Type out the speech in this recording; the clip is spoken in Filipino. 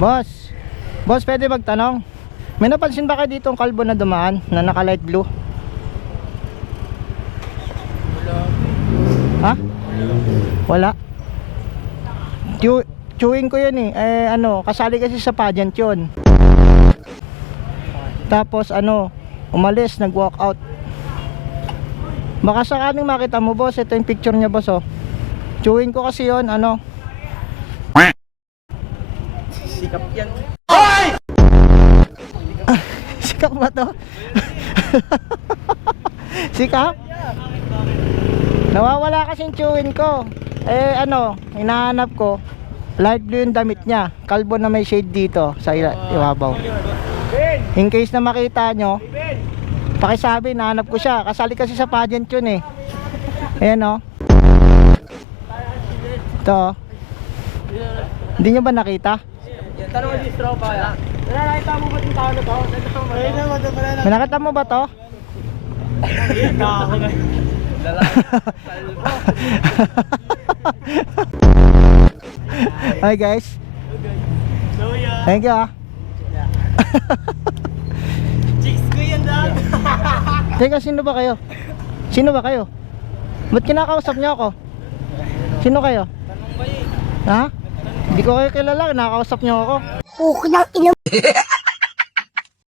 Boss, boss, pwede magtanong? May napansin ba kayo ditong kalbo na dumaan na naka light blue? Ha? Wala. Chewing ko yun eh. Kasali kasi sa pageant yun. Tapos umalis, nag-walk out. Baka sakaling makita mo, boss. Ito yung picture niya, boss, oh. Chewing ko kasi yun, Sikap yan. Sikap ba to? Sikap? Nawawala kasi yung chewing ko. Hinahanap ko. Light blue yung damit niya. Kalbo na may shade dito sa ibabaw. In case na makita nyo, pakisabi, nahanap ko siya. Kasali kasi sa pageant yun eh. Ayan o. Ito. Hindi nyo ba nakita? Tanong mo si straw pa yan. Nakita mo ba yung tao na to? May nakita mo ba to? Hi guys. Thank you Chicks ko yan dad. Teka, sino ba kayo? Sino ba kayo? Ba't kinakausap niyo ako? Sino kayo? Ha? Hindi ko kayo kilala, nakakausap niyo ako. Puki ng ino.